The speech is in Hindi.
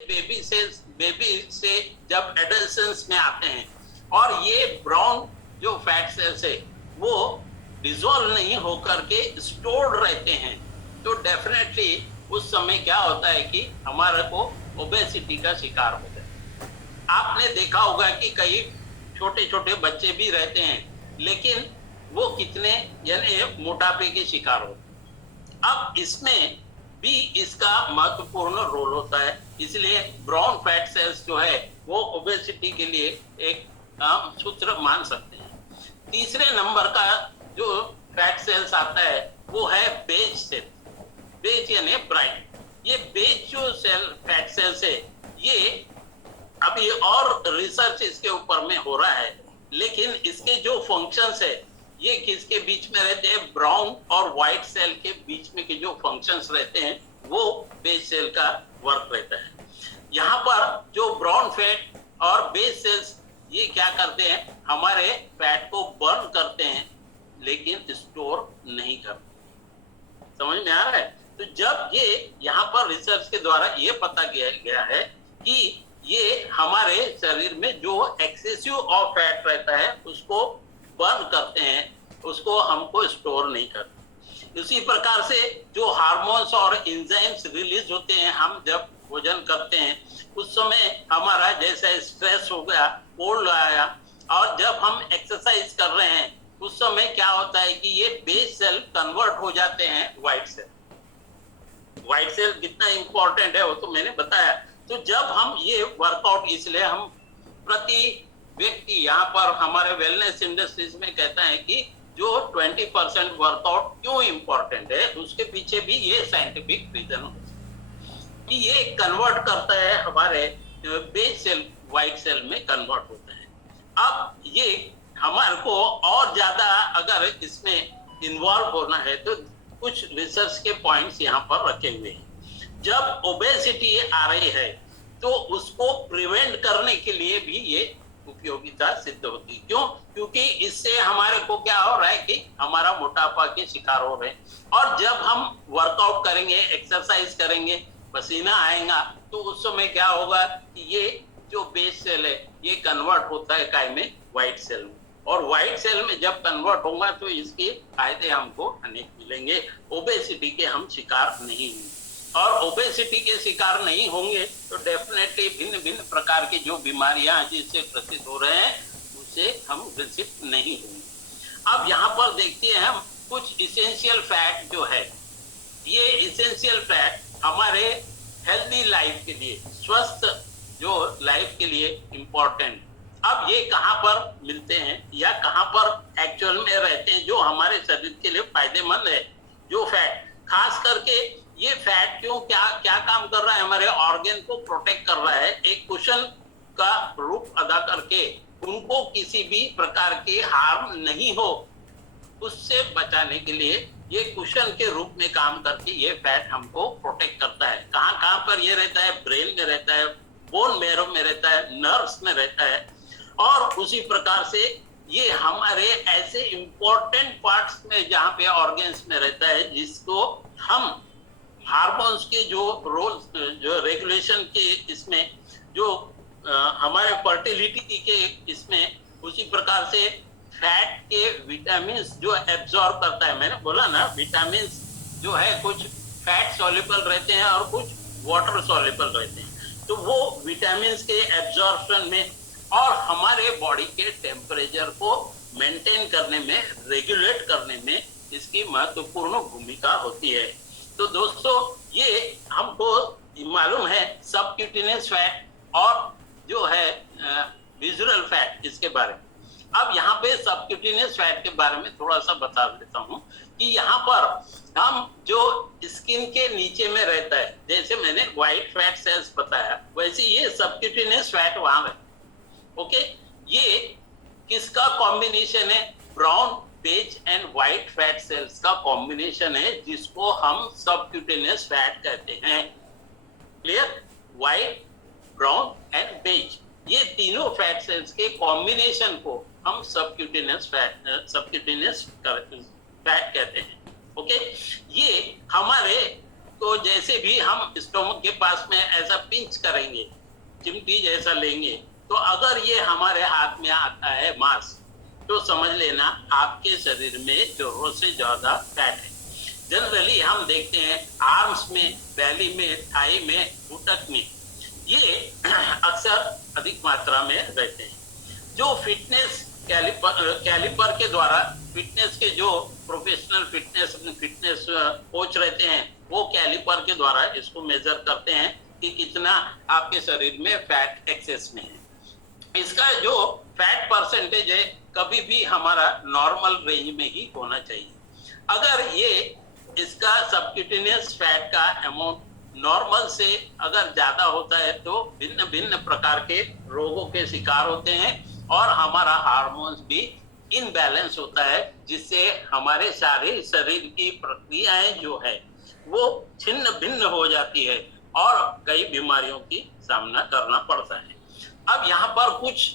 बेबी से जब एडोलेसेंस में आते हैं और ये ब्राउन जो फैट सेल्स है वो डिसॉल्व नहीं होकर के स्टोर्ड रहते हैं, तो डेफिनेटली उस समय क्या होता है कि हमारे को ओबेसिटी का शिकार होता है। आपने देखा होगा कि कई छोटे छोटे बच्चे भी रहते हैं लेकिन वो कितने यानी मोटापे के शिकार होते हैं। अब इसमें भी इसका महत्वपूर्ण रोल होता है, इसलिए ब्राउन फैट सेल्स जो है वो ओबेसिटी के लिए एक सूत्र मान सकते हैं। तीसरे नंबर का जो फैट सेल्स आता है वो है बेज सेल। बेज यानी ब्राइट। ये बेज जो सेल फैट सेल्स है ये अभी और रिसर्च इसके ऊपर में हो रहा है, लेकिन इसके जो फंक्शंस है ये किसके बीच में रहते हैं, ब्राउन और व्हाइट सेल के बीच में के जो फंक्शंस रहते हैं वो बेस सेल का वर्क रहता है। यहाँ पर जो ब्राउन फैट और बेस सेल्स ये क्या करते हैं, हमारे फैट को बर्न करते हैं लेकिन स्टोर नहीं करते। समझ में आ रहा है? तो जब ये यहाँ पर रिसर्च के द्वारा ये पता किया गया है कि ये हमारे शरीर में जो एक्सेसिव ऑफ फैट रहता है उसको बर्न करते हैं, उसको हमको स्टोर नहीं करते। इसी प्रकार से जो हार्मोन्स और एंजाइम्स रिलीज होते हैं हम जब भोजन करते हैं उस समय हमारा जैसे स्ट्रेस हो गया, कोल्ड आया, और जब हम एक्सरसाइज कर रहे हैं उस समय क्या होता है कि ये बेस सेल कन्वर्ट हो जाते हैं व्हाइट सेल। व्हाइट सेल कितना इंपॉर्टेंट है वो तो मैंने बताया। तो जब हम ये वर्कआउट, इसलिए हम प्रति व्यक्ति यहाँ पर हमारे वेलनेस इंडस्ट्रीज में कहता है कि जो 20% वर्कआउट क्यों इंपॉर्टेंट है उसके पीछे भी ये साइंटिफिक रीजन हो कि ये कन्वर्ट करता है, हमारे बेस सेल व्हाइट सेल में कन्वर्ट होता है। अब ये हमारे को और ज्यादा अगर इसमें इन्वॉल्व होना है तो कुछ रिसर्च के पॉइंट्स यहाँ पर रखे हुए हैं। जब ओबेसिटी आ रही है तो उसको प्रिवेंट करने के लिए भी ये उपयोगिता सिद्ध होती है। क्यों? क्योंकि इससे हमारे को क्या हो रहा है कि हमारा मोटापा के शिकार हो रहे हैं, और जब हम वर्कआउट करेंगे, एक्सरसाइज करेंगे, पसीना आएगा तो उस समय क्या होगा कि ये जो बेस सेल है ये कन्वर्ट होता है काय में, व्हाइट सेल में, और व्हाइट सेल में जब कन्वर्ट होगा तो इसके फायदे हमको अनेक मिलेंगे, ओबेसिटी के हम शिकार नहीं होंगे। और ओबेसिटी के शिकार नहीं होंगे तो डेफिनेटली भिन्न भिन्न प्रकार की जो बीमारियां जिससे ग्रसित हो रहे हैं उससे हम ग्रसित नहीं होंगे। अब यहाँ पर देखते हैं हम कुछ इसेंशियल फैट जो है, ये इसेंशियल फैट हमारे हेल्दी लाइफ के लिए, स्वस्थ जो लाइफ के लिए इम्पोर्टेंट। अब ये कहाँ पर मिलते हैं या कहाँ पर एक्चुअल में रहते हैं जो हमारे शरीर के लिए फायदेमंद है। जो फैट, खास करके ये फैट क्यों क्या काम कर रहा है, हमारे ऑर्गन को प्रोटेक्ट कर रहा है, एक कुशन का रूप अदा करके उनको किसी भी प्रकार के हार्म नहीं हो उससे बचाने के लिए ये कुशन के रूप में काम करके ये फैट हमको प्रोटेक्ट करता है। कहाँ पर ये रहता है, ब्रेन में रहता है, बोन मैरो में रहता है, नर्व्स में रहता है, और उसी प्रकार से ये हमारे ऐसे इंपॉर्टेंट पार्ट्स में जहाँ पे ऑर्गन्स में रहता है जिसको हम हार्मोन्स के जो रोल, जो रेगुलेशन के इसमें, जो हमारे फर्टिलिटी के इसमें, उसी प्रकार से फैट के विटामिन जो एब्जॉर्ब करता है। मैंने बोला ना विटामिन जो है कुछ फैट सॉल्युबल रहते हैं और कुछ वाटर सॉल्युबल रहते हैं, तो वो विटामिन के एब्जॉर्प्शन में और हमारे बॉडी के टेम्परेचर को मेंटेन करने में, रेगुलेट करने में इसकी महत्वपूर्ण भूमिका होती है। तो दोस्तों ये हमको मालूम है सबक्यूटेनियस फैट और जो है विजुअल फैट, इसके बारे में। अब यहाँ पे सबक्यूटेनियस फैट के बारे में थोड़ा सा बता देता हूँ कि यहाँ पर हम जो स्किन के नीचे में रहता है, जैसे मैंने व्हाइट फैट सेल्स बताया वैसे ये सबक्यूटेनियस फैट वहां है। ओके, ये किसका कॉम्बिनेशन है, brown, beige and white fat cells का कॉम्बिनेशन है जिसको हम सबक्यूटेनियस फैट कहते हैं। Clear? White, brown and beige, ये तीनों फैट सेल्स के कॉम्बिनेशन को हम सबक्यूटेनियस फैट कहते हैं। ओके, ये हमारे तो जैसे भी हम स्टोमक के पास में ऐसा पिंच करेंगे, चिमटी जैसा लेंगे, तो अगर ये हमारे हाथ में आता है मांस, तो समझ लेना आपके शरीर में जरूरत से ज्यादा फैट है। जनरली हम देखते हैं आर्म्स में, बैली में, थाई में, घुटक में, ये अक्सर अधिक मात्रा में रहते हैं। जो फिटनेस कैलिपर के द्वारा, फिटनेस के जो प्रोफेशनल फिटनेस कोच रहते हैं, वो कैलिपर के द्वारा इसको मेजर करते हैं कि कितना आपके शरीर में फैट एक्सेस में है। इसका जो फैट परसेंटेज है कभी भी हमारा नॉर्मल रेंज में ही होना चाहिए। अगर ये इसका सबक्यूटेनियस फैट का अमाउंट नॉर्मल से अगर ज्यादा होता है तो भिन्न भिन्न प्रकार के रोगों के शिकार होते हैं और हमारा हार्मोन्स भी इनबैलेंस होता है, जिससे हमारे सारे शरीर की प्रक्रियाएं जो है वो छिन्न भिन्न हो जाती है और कई बीमारियों की सामना करना पड़ता है। अब यहाँ पर कुछ